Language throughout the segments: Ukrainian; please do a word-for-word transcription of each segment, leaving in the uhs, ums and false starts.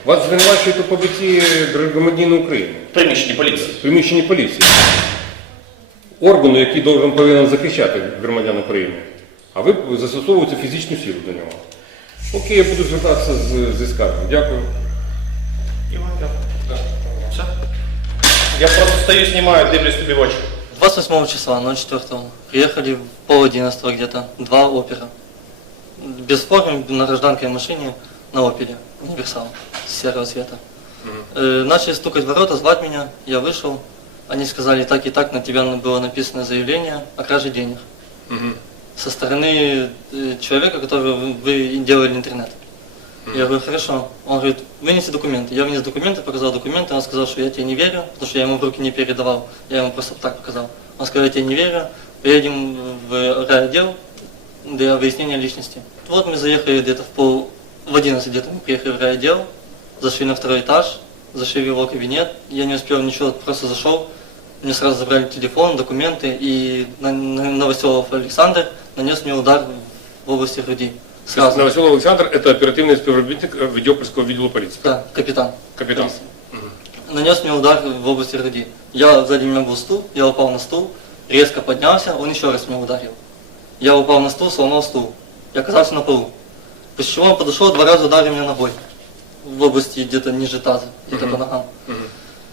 Вас звинувачують у побитті громадянина України. В приміщенні поліції. В приміщенні поліції. Органу, який должен, повинен захищати громадян України. А ви застосовуєте фізичну силу до нього. Окей, я буду звертатися з, зі скаргою. Дякую. Іван, дякую. Все? Я просто стою, знімаю, дивлюсь тобі в очі. двадцать восьмого числа, ноль четвёртого, приехали в пол одиннадцатого где-то, два опера. Без формы, на гражданской машине, на опеле, универсал, серого цвета. Mm-hmm. Э, начали стукать в ворота, звать меня, я вышел. Они сказали, так и так, на тебя было написано заявление о краже денег. Mm-hmm. Со стороны э, человека, которого вы, вы делали интернет. Mm-hmm. Я говорю, хорошо. Он говорит, вынеси документы. Я вынес документы, показал документы, он сказал, что я тебе не верю, потому что я ему в руки не передавал, я ему просто так показал. Он сказал, я тебе не верю, поедем в райотдел для выяснения личности. Вот мы заехали где-то в пол, в одиннадцать где-то мы приехали в райотдел, зашли на второй этаж, зашли в его кабинет, я не успел ничего, просто зашел, мне сразу забрали телефон, документы, и Новоселов Александр нанес мне удар в области груди. Сразу. Новоселов Олександр – это оперативный співробітник Відьопольського відділу поліції. Да, капитан. Капитан. Угу. Нанес мне удар в области груди. Я, сзади меня был стул, я упал на стул, резко поднялся, он еще раз меня ударил. Я упал на стул, сломал стул. Я оказался на полу. После чего он подошел, два раза ударил меня ногой. В области где-то ниже таза, где-то uh-huh. по ногам. Uh-huh.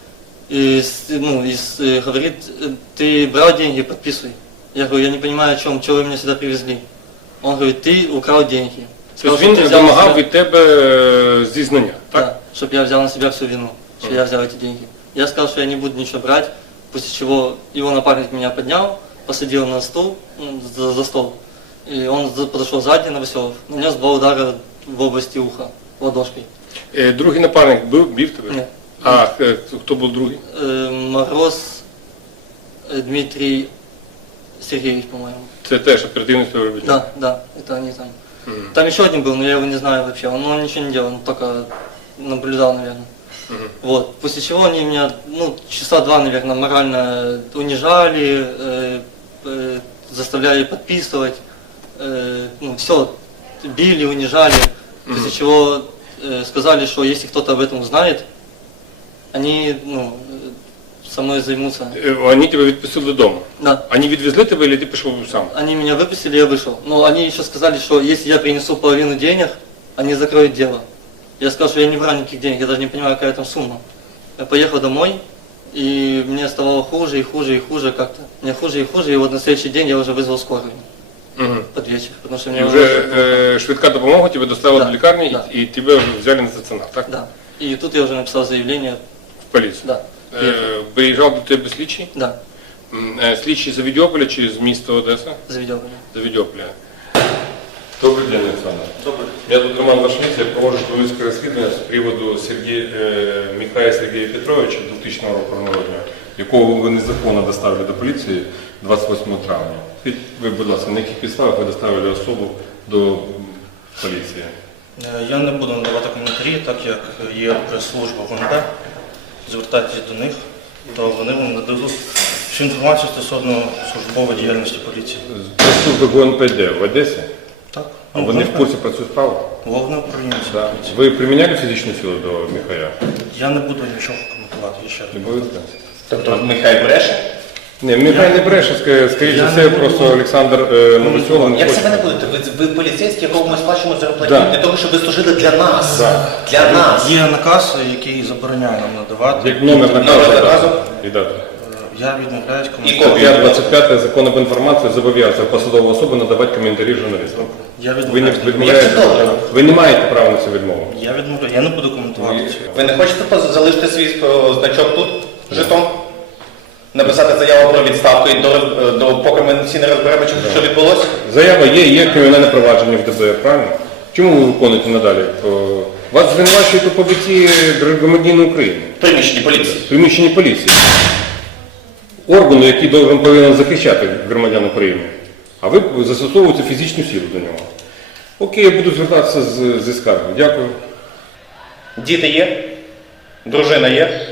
И, ну, и э, говорит, ты брал деньги, подписывай. Я говорю, я не понимаю, о чем, чего вы меня сюда привезли. Он говорит, ты украл деньги. Тобто він вимагав від тебе зізнання, так? Да, чтобы я взял на себя всю вину, что uh-huh. я взял эти деньги. Я сказал, что я не буду ничего брать, после чего его напарник меня поднял, посадил на стул, за, за стол. И он подошел сзади, Новоселов, нанес два удара в области уха, ладошкой. Е, другий напарник був, бив тебе? Нет. А е, хто був другий? Э, Мороз э, Дмитрий Сергеевич, по-моему. Це теж оперативний співробітник? Да, да, это они там. Mm-hmm. Там еще один был, но я его не знаю вообще, он, он ничего не делал, он только наблюдал, наверное. Mm-hmm. Вот. После чего они меня, ну, часа два, наверное, морально унижали, э, э, заставляли подписывать, э, ну, все, били, унижали. Mm-hmm. После чего э, сказали, что если кто-то об этом узнает, они, ну, со мной займутся. Они тебя відпустили додому? Да. Они відвезли тебе или ты пошел сам? Они меня выпустили, я вышел. Но они еще сказали, что если я принесу половину денег, они закроют дело. Я сказал, что я не брал никаких денег, я даже не понимаю, какая там сумма. Я поехал домой, и мне стало хуже и хуже и хуже как-то. Мне хуже и хуже, и вот на следующий день я уже вызвал скорую. Угу. Под вечер. Потому что мне и уже э, швидка допомога тебе доставила да, до лікарні, да. и, и тебя взяли на стационар, так? Да. И тут я уже написал заявление. В полицию? Да. Е, приїжджав до тебе слідчий? Да. Е, слідчий з Авідіополя чи з міста Одеса? З Авідіополя. З Авідіополя. Добрий день, Олександр. Добрий. Я тут Роман Вашиніць, я проводжу журналістське розслідування з приводу Сергія, е, Михайла Сергія Петровича, двохтисячного року народження, якого ви незаконно доставили до поліції двадцять восьмого травня. Ви, будь ласка, на яких підставах ви доставили особу до поліції? Я не буду надавати коментарі, так як є прес-служба в ГУНП. Звертайтеся до них, то вони вам нададуть всю інформацію стосовно службової діяльності поліції. Прес-служби ГУНП де? В Одесі? Так. А вони в курсі про цю справу? Головне управління Да. поліції. Ви приміняли фізичну силу до Михайла? Я не буду нічого коментувати ще раз. Не будете? Тобто Михайло бреше? Ні, Михайло не бреше, скоріше за все, просто Олександр е, Новоселов. Як себе не будете? Ви, ви поліцейські, якого ми сплачуємо зарплату Да. для того, щоб ви служили для нас. Да. Для нас. Є наказ, який забороняє нам надавати. Як номер наказу Номер наказу? і дату. Я відмовляюсь І коментувати. копію. Стаття двадцять п'ять Закон об інформації зобов'язує посадову особу надавати коментарі журналістам. Я Ви не відмовляюсь. відмовляєте? Як це добре? Ви не маєте права на цю відмову. Я відмовляюсь. Я не буду коментувати цього. Ви не хочете поз- залишити свій о, значок тут, жетон? Написати заяву про відставку і до, до поки ми всі не розберемо, що, що відбулося? Заява є, є кримінальне провадження в ДБР, правильно? Чому ви виконуєте надалі? О, Вас звинувачують у побитті громадянина України. В приміщенні поліції. В приміщенні поліції. Органу, який должен, повинен захищати громадян України. А ви застосовуєте фізичну силу до нього. Окей, я буду звертатися з, зі скаргою. Дякую. Діти є? Дружина є?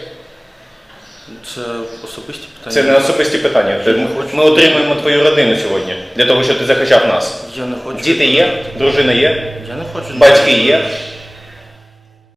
Це особисті питання. Це не особисті питання. Я не хочу. Ми отримуємо твою родину сьогодні, для того, щоб ти захищав нас. Я не хочу. Діти є? Дружина є? Я не хочу. Батьки є?